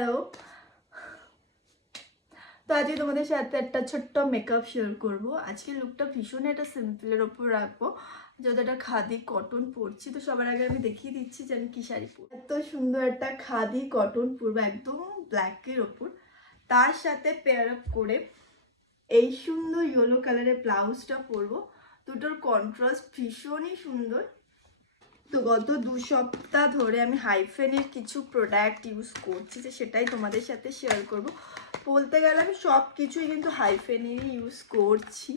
Hello, তো আজকে তোমাদের সাথে একটা ছোট্ট মেকআপ শেয়ার করব। আজকে লুকটা ভীষণ একটা সিম্পলের ওপর রাখবো, যেহেতু একটা খাদি কটন পরছি। তো সবার আগে আমি দেখিয়ে দিচ্ছি যে আমি কি শাড়ি পরবো। এত সুন্দর একটা খাদি কটন পরবো একদম ব্ল্যাকের ওপর, তার সাথে পেয়ার আপ করে এই সুন্দর ইয়েলো কালারের ব্লাউজটা পরবো। দুটোর কন্ট্রাস্ট ভীষণই সুন্দর। তো গত 2 সপ্তাহ ধরে আমি হাইফেনের কিছু প্রোডাক্ট ইউজ করছি, যে সেটাই তোমাদের সাথে শেয়ার করব। বলতে গেলে আমি সব কিছুই কিন্তু হাইফেনেরই ইউজ করছি,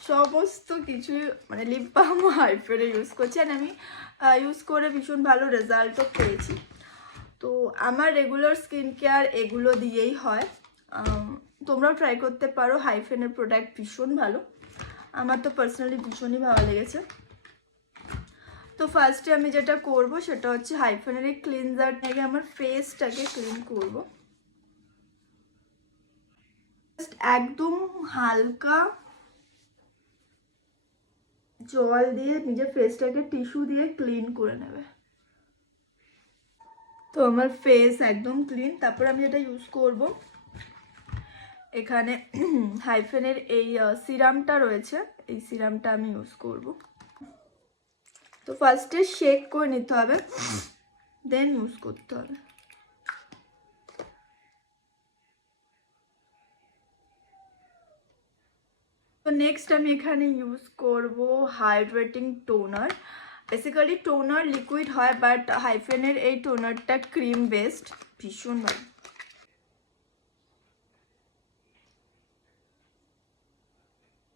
সমস্ত কিছু, মানে লিপ বামও হাইফেনের ইউজ করছি। আর আমি ইউজ করে ভীষণ ভালো রেজাল্টও পেয়েছি। তো আমার রেগুলার স্কিন কেয়ার এগুলো দিয়েই হয়। তোমরাও ট্রাই করতে পারো, হাইফেনের প্রোডাক্ট ভীষণ ভালো, আমার তো পার্সোনালি ভীষণই ভালো লেগেছে। তো ফার্স্টে আমি যেটা করব সেটা হচ্ছে হাইফেনের এই ক্লিনজার থেকে আমার ফেসটাকে ক্লিন করব। একদম হালকা জল দিয়ে নিজের ফেসটাকে টিস্যু দিয়ে ক্লিন করে নেবে। তো আমার ফেস একদম ক্লিন। তারপর আমি যেটা ইউজ করব, এখানে হাইফেনের এই সিরামটা রয়েছে, এই সিরামটা আমি ইউজ করব। তো ফার্স্টে শেক করে নিতে হবে, দেন ইউজ করতে হবে। তো নেক্সট আমি এখানে ইউজ করব hydrating toner. Basically toner liquid হয়, বাট হাইফেনের এই টোনারটা ক্রিম বেসড, ভীষণ ভালো।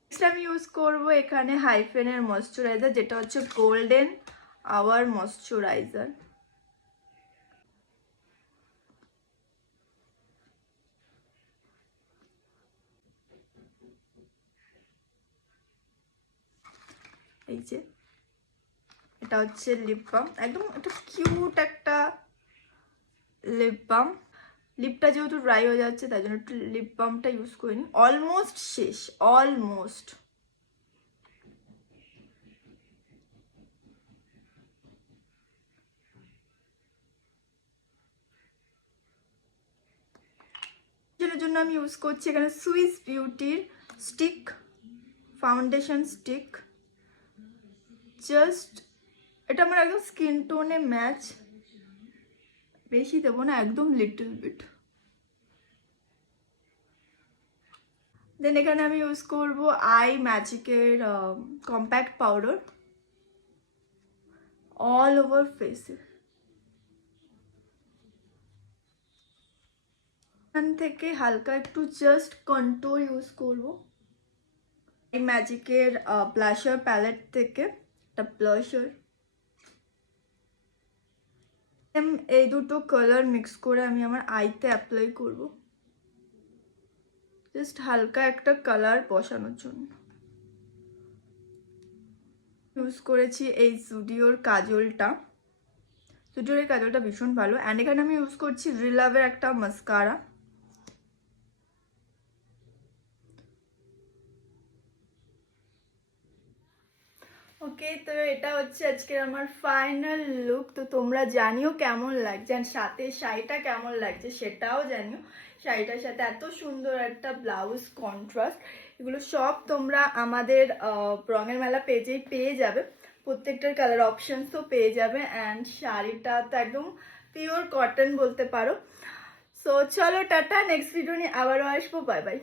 নেক্সট আমি ইউজ করব এখানে হাইফেনের ময়শ্চারাইজার, যেটা হচ্ছে গোল্ডেন আওয়ার ময়শ্চারাইজার। এই যে এটা হচ্ছে লিপ বাম, একদম একটা কিউট একটা লিপ বাম। লিপটা যেহেতু ড্রাই হয়ে যাচ্ছে তাই জন্য একটু লিপ বামটা ইউজ করে নিই। অলমোস্ট শেষ, অলমোস্ট। এর জন্য আমি ইউজ করছি এখানে সুইস বিউটির স্টিক ফাউন্ডেশন স্টিক। জাস্ট এটা আমার একদম স্কিন টোনে ম্যাচ, বেশি দেবো না, একদম লিটল বিট। দেন এখানে আমি ইউজ করব আই ম্যাজিকের কম্প্যাক্ট পাউডার অল ওভার ফেসে। এখান থেকে হালকা একটু জাস্ট কন্ট্রোল ইউজ করব। আই ম্যাজিকের ব্লাশার প্যালেট থেকে একটা ব্লাশার, এই দুটো কালার মিক্স করে আমি আমার আইতে অ্যাপ্লাই করব, জাস্ট হালকা একটা কালার বসানোর জন্য। ইউজ করেছি এই জুডিওর কাজলটা, জুডিওর এই কাজলটা ভীষণ ভালো। অ্যান্ড এখানে আমি ইউজ করছি রিলাভের একটা মাস্কারা। ওকে, তো এটা হচ্ছে আজকের আমার ফাইনাল লুক। তো তোমরা জানিও কেমন লাগছে, আর সাথে শাড়িটা কেমন লাগছে সেটাও জানিও। শাড়িটার সাথে এত সুন্দর একটা ব্লাউজ কন্ট্রাস্ট, এগুলো সব তোমরা আমাদের রঙের মেলা পেজেই পেয়ে যাবে। প্রত্যেকটার কালার অপশনসও পেয়ে যাবে। অ্যান্ড শাড়িটা তো একদম পিওর কটন বলতে পারো। সো চলো টাটা, নেক্সট ভিডিও নিয়ে আবারও আসবো। Bye bye.